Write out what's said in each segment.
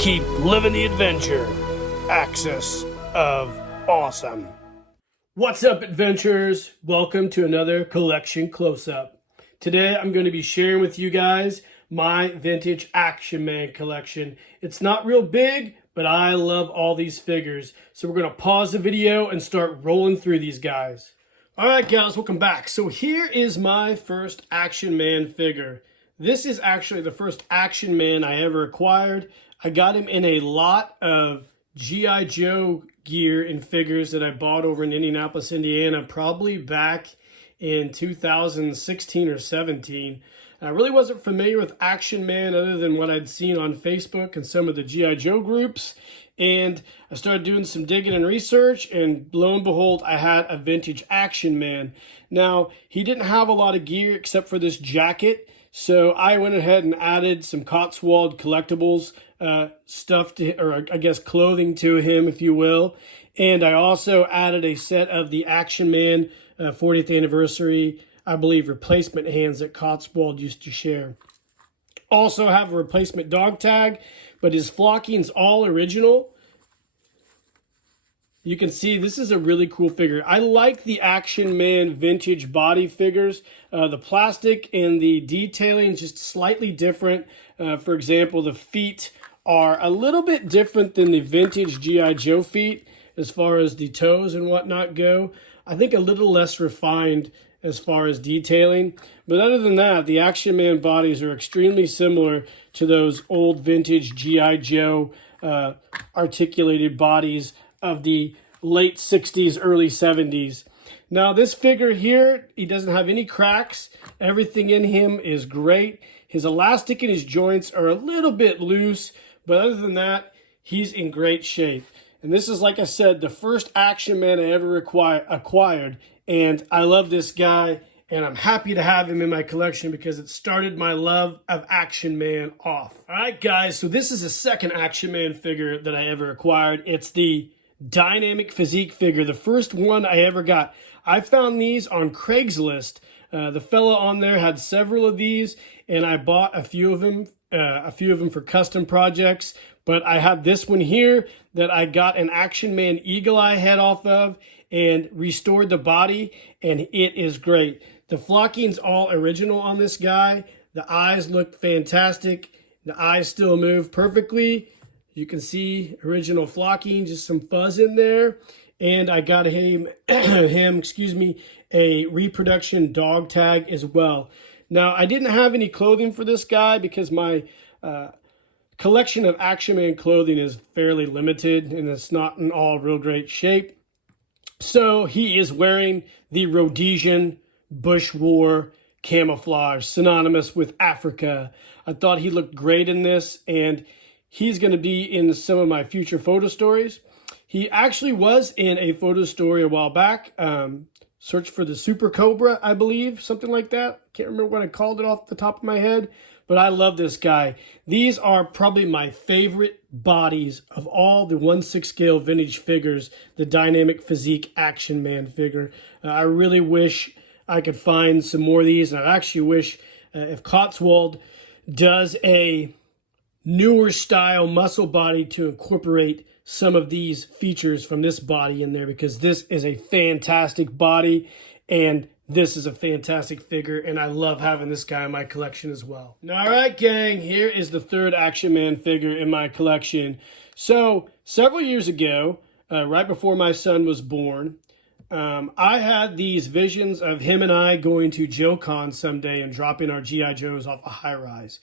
Keep living the adventure. Axis of Awesome. What's up, adventurers? Welcome to another collection close-up. Today I'm going to be sharing with you guys my vintage Action Man collection. It's not real big, but I love all these figures. So we're going to pause the video and start rolling through these guys. Alright guys, welcome back. So here is my first Action Man figure. This is actually the first Action Man I ever acquired. I got him in a lot of G.I. Joe gear and figures that I bought over in Indianapolis, Indiana, probably back in 2016 or 17. I really wasn't familiar with Action Man other than what I'd seen on Facebook and some of the G.I. Joe groups. And I started doing some digging and research, and lo and behold, I had a vintage Action Man. Now, he didn't have a lot of gear except for this jacket, so I went ahead and added some Cotswold collectibles stuff to, or I guess clothing to him, if you will. And I also added a set of the Action Man 40th anniversary, I believe, replacement hands that Cotswold used to share. Also have a replacement dog tag, but his flocking's all original. You can see this is a really cool figure. I like the Action Man vintage body figures. The plastic and the detailing is just slightly different. For example, the feet are a little bit different than the vintage G.I. Joe feet as far as the toes and whatnot go. I think a little less refined as far as detailing. But other than that, the Action Man bodies are extremely similar to those old vintage G.I. Joe articulated bodies of the late 60s, early 70s. Now this figure here, he doesn't have any cracks. Everything in him is great. His elastic and his joints are a little bit loose, but other than that, he's in great shape. And this is, like I said, the first Action Man I ever acquired. And I love this guy, and I'm happy to have him in my collection because it started my love of Action Man off. All right, guys, so this is the second Action Man figure that I ever acquired. It's the Dynamic Physique figure, the first one I ever got. I found these on Craigslist. The fella on there had several of these, and I bought a few of them for custom projects. But I have this one here that I got an Action Man Eagle Eye head off of and restored the body, and it is great. The flocking's all original on this guy. The eyes look fantastic. The eyes still move perfectly. You can see original flocking, just some fuzz in there. And I got him, a reproduction dog tag as well. Now, I didn't have any clothing for this guy because my collection of Action Man clothing is fairly limited and it's not in all real great shape. So he is wearing the Rhodesian Bush War camouflage, synonymous with Africa. I thought he looked great in this, and he's going to be in some of my future photo stories. He actually was in a photo story a while back. Search for the Super Cobra, I believe, something like that. Can't remember what I called it off the top of my head, but I love this guy. These are probably my favorite bodies of all the 1/6 scale vintage figures, the Dynamic Physique Action Man figure. I really wish I could find some more of these, and I actually wish if Cotswold does a newer style muscle body to incorporate some of these features from this body in there, because this is a fantastic body and this is a fantastic figure, and I love having this guy in my collection as well. All right, gang, here is the third Action Man figure in my collection. So several years ago, right before my son was born, I had these visions of him and I going to JoeCon someday and dropping our G.I. Joes off a high-rise.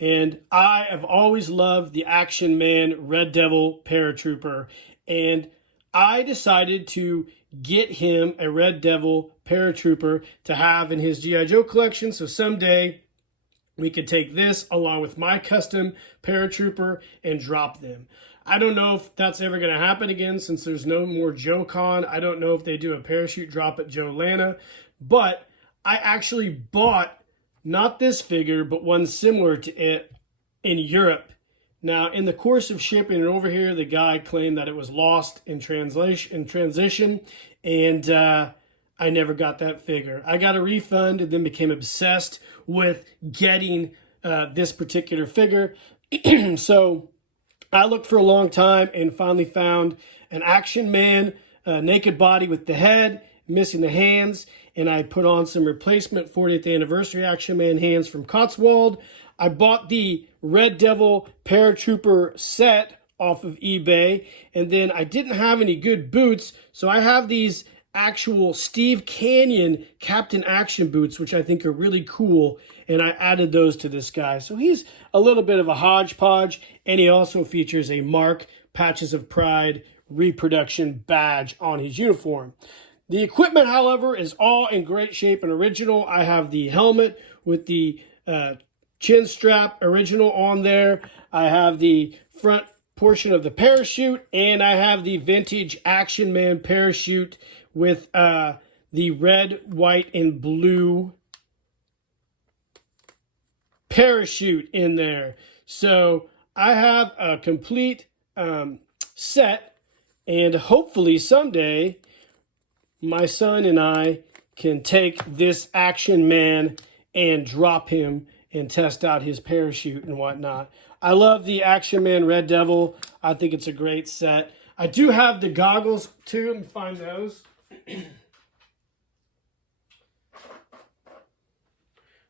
And I have always loved the Action Man Red Devil paratrooper, and I decided to get him a Red Devil paratrooper to have in his G.I. Joe collection, so someday we could take this along with my custom paratrooper and drop them. I don't know if that's ever going to happen again since there's no more JoeCon. I don't know if they do a parachute drop at Joe Lana, but I actually bought not this figure, but one similar to it in Europe. Now, in the course of shipping it over here, the guy claimed that it was lost in transition, and I never got that figure. I got a refund and then became obsessed with getting this particular figure. So I looked for a long time and finally found an Action Man naked body with the head, missing the hands, and I put on some replacement 40th anniversary Action Man hands from Cotswold. I bought the Red Devil Paratrooper set off of eBay, and then I didn't have any good boots, so I have these actual Steve Canyon Captain Action boots, which I think are really cool, and I added those to this guy. So he's a little bit of a hodgepodge, and he also features a Mark Patches of Pride reproduction badge on his uniform. The equipment, however, is all in great shape and original. I have the helmet with the chin strap original on there. I have the front portion of the parachute, and I have the vintage Action Man parachute with the red, white, and blue parachute in there. So I have a complete set, and hopefully someday my son and I can take this Action Man and drop him and test out his parachute and whatnot. I love the Action Man Red Devil. I think it's a great set. I do have the goggles too. Let me find those.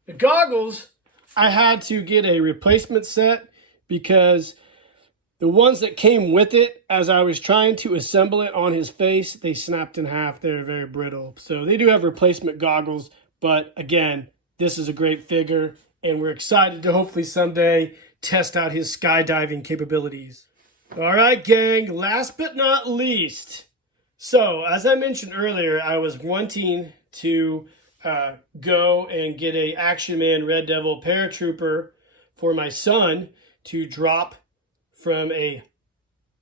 The goggles, I had to get a replacement set because the ones that came with it, as I was trying to assemble it on his face, they snapped in half. They're very brittle. So they do have replacement goggles, but again, this is a great figure, and we're excited to hopefully someday test out his skydiving capabilities. All right, gang, last but not least. So, as I mentioned earlier, I was wanting to go and get a Action Man Red Devil Paratrooper for my son to drop from a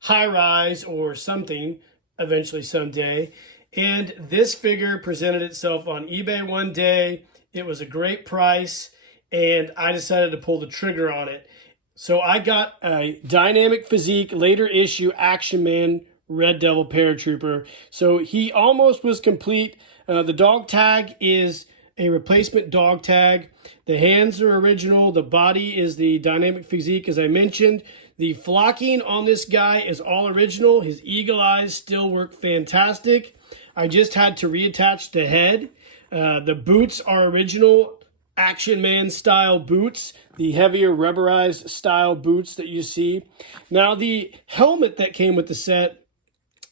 high-rise or something eventually someday. And this figure presented itself on eBay one day. It was a great price, and I decided to pull the trigger on it. So I got a Dynamic Physique later issue Action Man Red Devil Paratrooper. So he almost was complete. The dog tag is a replacement dog tag. The hands are original. The body is the Dynamic Physique, as I mentioned. The flocking on this guy is all original. His eagle eyes still work fantastic. I just had to reattach the head. The boots are original Action Man style boots, the heavier rubberized style boots that you see. Now the helmet that came with the set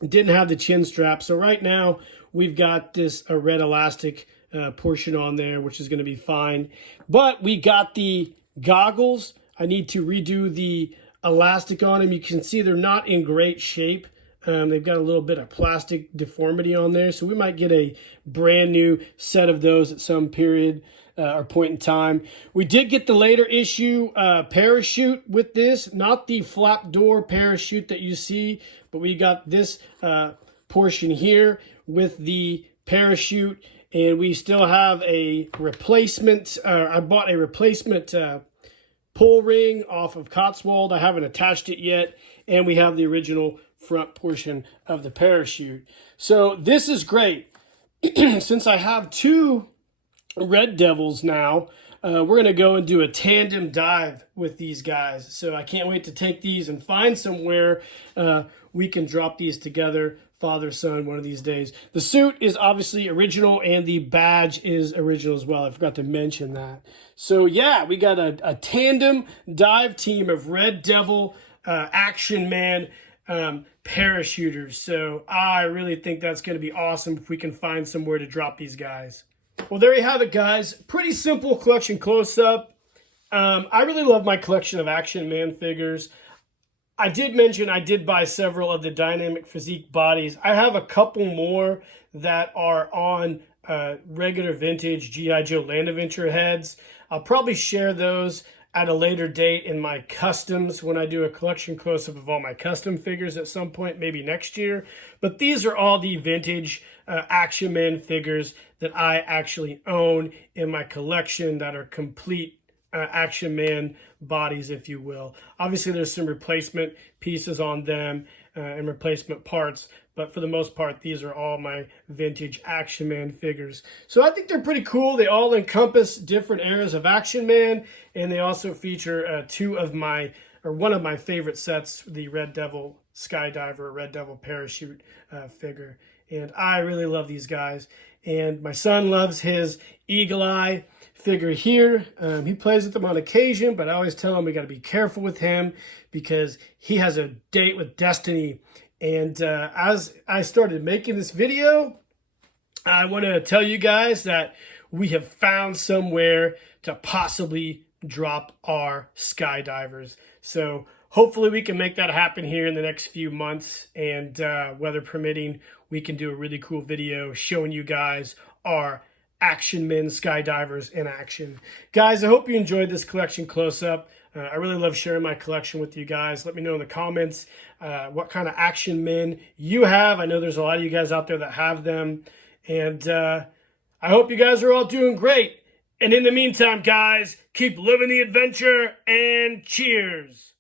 didn't have the chin strap. So right now we've got this red elastic portion on there, which is going to be fine. But we got the goggles. I need to redo the elastic on them. You can see they're not in great shape. They've got a little bit of plastic deformity on there. So we might get a brand new set of those at some period or point in time. We did get the later issue parachute with this, not the flap door parachute that you see, but we got this portion here with the parachute, and we still have a replacement. I bought a replacement pull ring off of Cotswold. I haven't attached it yet, and we have the original front portion of the parachute. So this is great. Since I have two Red Devils now, we're going to go and do a tandem dive with these guys. So I can't wait to take these and find somewhere we can drop these together, father, son, one of these days. The suit is obviously original, and the badge is original as well. I forgot to mention that. So yeah, we got a tandem dive team of Red Devil Action Man parachuters. So I really think that's going to be awesome if we can find somewhere to drop these guys. Well, there you have it, guys. Pretty simple collection close-up. I really love my collection of Action Man figures. I did mention I did buy several of the Dynamic Physique bodies. I have a couple more that are on regular vintage G.I. Joe Land Adventure heads. I'll probably share those at a later date in my customs when I do a collection close-up of all my custom figures at some point, maybe next year. But these are all the vintage Action Man figures that I actually own in my collection that are complete Action Man bodies, if you will. Obviously, there's some replacement pieces on them and replacement parts, but for the most part, these are all my vintage Action Man figures. So I think they're pretty cool. They all encompass different eras of Action Man, and they also feature two of my or one of my favorite sets, the Red Devil Skydiver, Red Devil Parachute figure. And I really love these guys. And my son loves his Eagle Eye figure here. He plays with them on occasion, but I always tell him we got to be careful with him because he has a date with Destiny. And as I started making this video, I want to tell you guys that we have found somewhere to possibly drop our skydivers. So hopefully we can make that happen here in the next few months, and weather permitting, we can do a really cool video showing you guys our Action Men skydivers in action. Guys, I hope you enjoyed this collection close-up. I really love sharing my collection with you guys. Let me know in the comments what kind of Action Men you have. I know there's a lot of you guys out there that have them. And I hope you guys are all doing great. And in the meantime, guys, keep living the adventure and cheers.